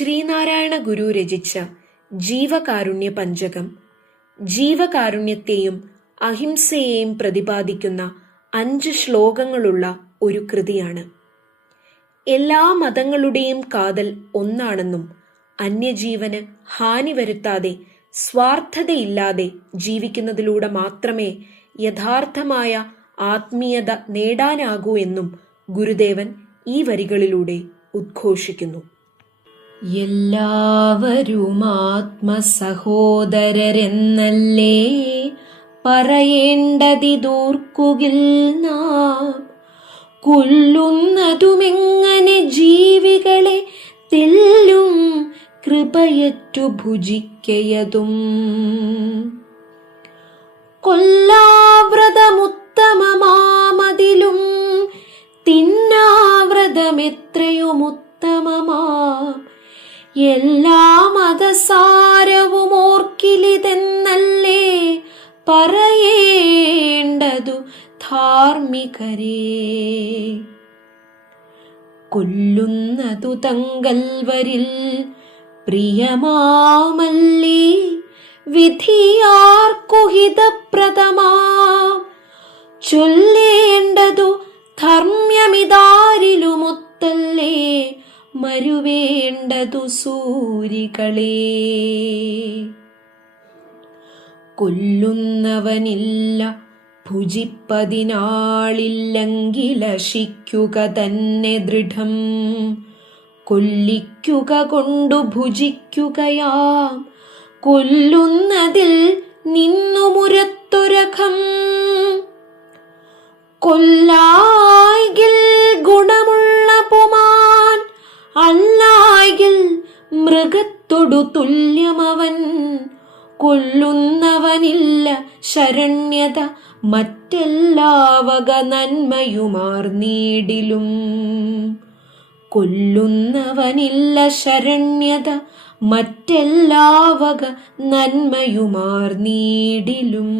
ശ്രീനാരായണ ഗുരു രചിച്ച ജീവകാരുണ്യ പഞ്ചകം ജീവകാരുണ്യത്തെയും അഹിംസയെയും പ്രതിപാദിക്കുന്ന 5 ശ്ലോകങ്ങളുള്ള ഒരു കൃതിയാണ്. എല്ലാ മതങ്ങളുടെയും കാതൽ ഒന്നാണെന്നും അന്യജീവന് ഹാനി വരുത്താതെ സ്വാർത്ഥതയില്ലാതെ ജീവിക്കുന്നതിലൂടെ മാത്രമേ യഥാർത്ഥമായ ആത്മീയത നേടാനാകൂ എന്നും ഗുരുദേവൻ ഈ വരികളിലൂടെ ഉദ്ഘോഷിക്കുന്നു. എല്ലാവരും ആത്മസഹോദരരെന്നല്ലേ പറയേണ്ടതിതോർക്കുകിൽ നാം. കൊല്ലുന്നതുമെങ്ങനെ ജീവികളെ തെല്ലും കൃപയറ്റു ഭുജിക്കയതും. കൊല്ലാവ്രതമുത്തമമാമതിലും തിന്നാവ്രതമെത്രയുമുത്തമമാം. എല്ലാ മതസാരവും ഓർക്കിലിതെന്നല്ലേ പറയേണ്ടതു ധാർമ്മികരേ. കൊല്ലുന്നതു തങ്കൽവരിൽ പ്രിയമാമല്ലി വിധിയാർക്കുഹിതപ്രദമാം. ചൊല്ലേണ്ടതു ധർമ്മ്യമിതാരിലുമൊത്തല്ലേ മരുവേണ്ടതു സൂരികളേ. കൊല്ലുന്നവനില്ല ഭുജിപ്പതിനാളില്ലെങ്കിലശിക്കുക തന്നെ ദൃഢം. കൊല്ലിക്കുക കൊണ്ടു ഭുജിക്കുകയാം കൊല്ലുന്നതിൽ നിന്നു മുരത്തുരകം. കൊല്ലായ്കിൽ ഗുണമുള്ള പുമാൻ അല്ലായ്കിൽ മൃഗത്തൊടു തുല്യമവൻ. കൊല്ലുന്നവനില്ല ശരണ്യത മറ്റെല്ലാ വക നന്മയുമാർന്നീടിലും. കൊല്ലുന്നവനില്ല ശരണ്യത മറ്റെല്ലാ വക നന്മയുമാർന്നീടിലും.